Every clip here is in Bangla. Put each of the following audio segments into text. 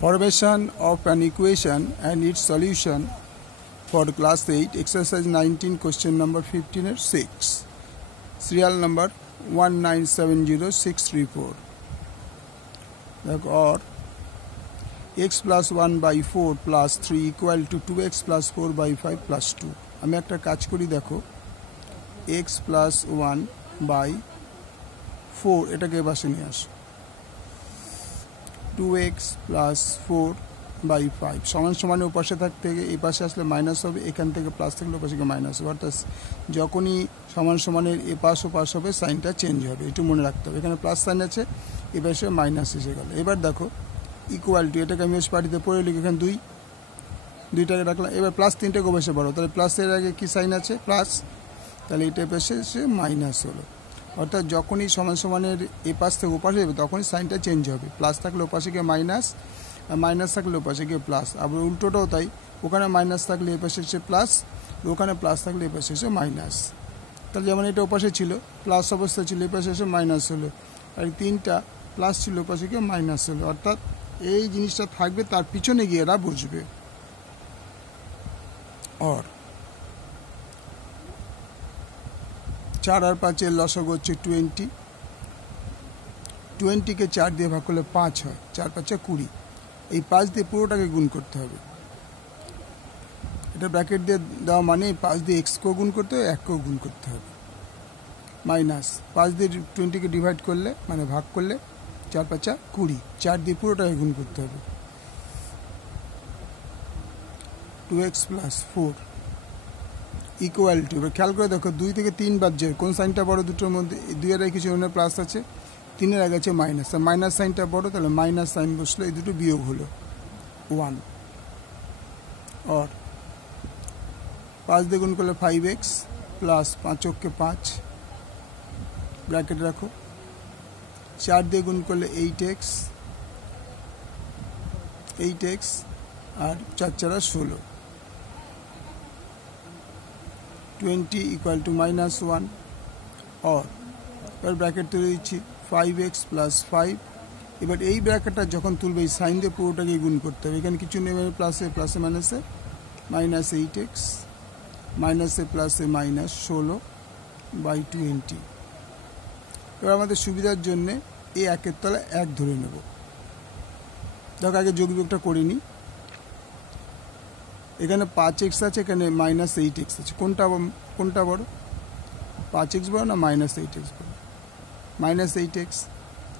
Formation of an equation and its solution for class 8 exercise 19 question number 15 and 6 serial number 1970634 or x plus 1 by 4 plus 3 equal to 2x plus 4 by 5 plus 2 আমি একটা কাজ করি দেখো x plus 1 by 4 এটাকে পাশে নিয়ে আসো 2x plus 4 by 5 সমান সমান ওপাশে থাকতে এই পাশে আসলে মাইনাস হবে এখান থেকে প্লাস থাকলে ওপাশে মাইনাস হবে অর্থাৎ যখনই সমান সমানের এ পাশ ও পাশ হবে সাইনটা চেঞ্জ হবে একটু মনে রাখতে হবে এখানে প্লাস সাইন আছে এই পাশে মাইনাস এসে গেল এবার দেখো ইকুয়াল টু এটাকে আমি পাটিতে পড়ে লিখি এখানে দুইটাকে রাখলাম এবার প্লাস তিনটাকে বসে পড়ো তাহলে প্লাসের আগে কি সাইন আছে প্লাস তাহলে এটা পাশে সে মাইনাস হলো অর্থাৎ যখনই সমান সমানের এ পাশ থেকে ওপাশে যাবে তখনই সাইনটা চেঞ্জ হবে প্লাস থাকলে ওপাশে গিয়ে মাইনাস আর মাইনাস থাকলে ওপাশে গিয়ে প্লাস আবার উল্টোটাও তাই ওখানে মাইনাস থাকলে এ পাশে এসে প্লাস ওখানে প্লাস থাকলে এ পাশে এসে মাইনাস তাহলে যেমন এটা ওপাশে ছিল প্লাস অবস্থা ছিল এ পাশে এসে মাইনাস হলো আর তিনটা প্লাস ছিল ওপাশে গিয়ে মাইনাস হলো অর্থাৎ এই জিনিসটা থাকবে তার পিছনে গিয়ে এরা বুঝবে और 4 और 5 এর লসাগু হচ্ছে 20 20 কে 4 দিয়ে ভাগ করলে 5 হয় 4 5 20 এই 5 দিয়ে পুরোটাকে গুণ করতে হবে এটা ব্র্যাকেট দিয়ে দাও মানে 5 দিয়ে x কো গুণ করতে হবে 1 কো গুণ করতে হবে মাইনাস 5 দিয়ে 20 কে ডিভাইড করলে মানে ভাগ করলে 4 5 20 4 দিয়ে পুরোটাকে গুণ করতে হবে 2x plus 4 equal to খেয়াল করে দেখো 2 থেকে 3 বাদ যায় কোন সাইনটা বড় দুটোর মধ্যে 2 এর আগে কিছু অন্য প্লাস আছে 3 এর আগে আছে মাইনাস আর মাইনাস সাইনটা বড় তাহলে মাইনাস সাইন বসলে এই দুটো বিয়োগ হলো 1 और 5 দিয়ে গুণ করলে 5x প্লাস 5 কে 5 ব্র্যাকেট রাখো 4 দিয়ে গুণ করলে 8x R 4 4 16 20 equal to minus 1 और এবার ব্র্যাকেট তুলে দিচ্ছি 5x plus 5 এবার এই ব্র্যাকেটটা যখন তুলবে এই সাইন দিয়ে পুরোটাকে গুণ করতে হবে এখানে কিছু নেই প্লাসে প্লাসে মাইনাসে minus 8x মাইনাসে প্লাসে মাইনাস 16 by 20 এবার আমাদের সুবিধার জন্য এই একের তলায় 1 ধরে নেব দেখো আগে যোগ বিয়োগটা করিনি এখানে 5x আছে এখানে -8x আছে কোনটা বড় 5x বড় না -8x বড় -8x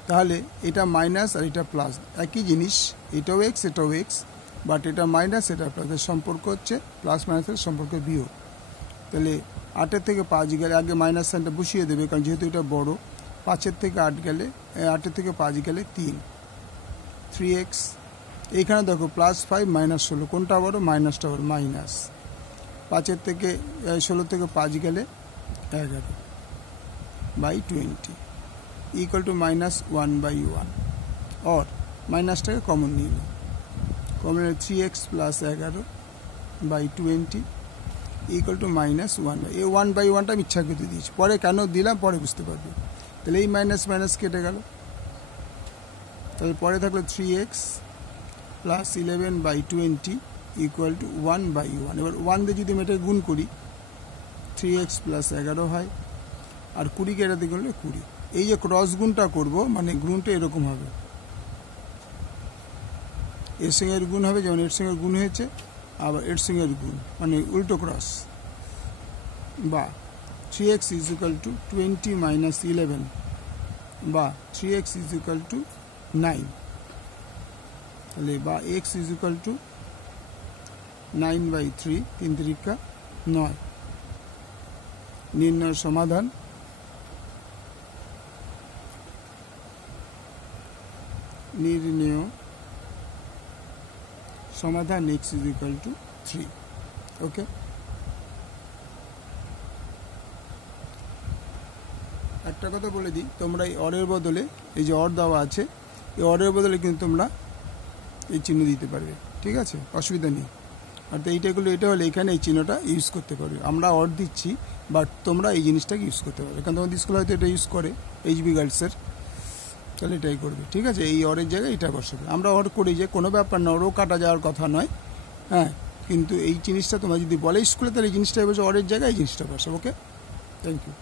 তাহলে এটা মাইনাস আর এটা প্লাস একই জিনিস এটাও x এটাও x বাট এটা মাইনাস এটা প্লাস এর সম্পর্ক হচ্ছে প্লাস মাইনাসের সম্পর্ক বিয়োগ তাহলে 8 এর থেকে 5 গেলে আগে মাইনাস সাইনটা বসিয়ে দেবে কারণ যেহেতু এটা বড় 5 এর থেকে 8 গেলে 8 এর থেকে 5 গেলে 3x এইখানে দেখো প্লাস 5 মাইনাস 16 কোনটা বড় মাইনাসটা বড় মাইনাস 5 এর থেকে 16 থেকে 5 গেলে 11 বাই 20 ইকুয়াল টু -1 বাই 1 और মাইনাসটাকে কমন নিয়ে নাও common 3x plus 11 by 20 equal to -1 এই 1 বাই 1টা আমি ইচ্ছা করে দিয়েছি পরে কেন দিলাম পরে বুঝতে পারবে তাহলে এই মাইনাস মাইনাস কেটে গেল তাহলে পরে থাকলো 3x plus 11 by 20 equal to 1 by 1 এবার 1 দিয়ে যদি আমি এটা গুণ করি 3x প্লাস 11 হয় আর 20 কে এটা দিয়ে গুণলে 20 এই যে ক্রস গুণটা করব মানে গুণটা এরকম হবে এর সঙ্গে এর গুণ হবে যেমন এর সঙ্গে গুণ হয়েছে আবার এর সঙ্গে এর গুণ মানে উল্টো ক্রস বা 3x is equal two 20 minus 11 বা 3x ইজ ইকুয়াল টু 9 তাহলে বা x is equal to 9 by 3 3 3 9 নির্ণয় সমাধান নির্ণয় সমাধান x is equal to 3 okay একটা কথা বলে দিই তোমরা এই অরের বদলে এই যে অর দেওয়া আছে এই অরের বদলে কিন্তু তোমরা এই চিহ্ন দিতে পারবে ঠিক আছে অসুবিধা নেই আর তো এইটাগুলো এটা হলে এখানে এই চিহ্নটা ইউজ করতে পারবে আমরা অর দিচ্ছি বাট তোমরা এই জিনিসটাকে ইউজ করতে পারবে কারণ তোমাদের স্কুলে হয়তো এটা ইউজ করে এইচবি গার্লসের তাহলে এটাই করবে, ঠিক আছে। এই অরের জায়গায় এটা বসাবে। আমরা অর করি যে কোনো ব্যাপার না, ওরও কাটা যাওয়ার কথা নয়, হ্যাঁ, কিন্তু এই জিনিসটা তোমার যদি বলে স্কুলে, তাহলে এই জিনিসটা বসে অরের জায়গায় এই জিনিসটা বসাবে। ওকে, থ্যাংক ইউ।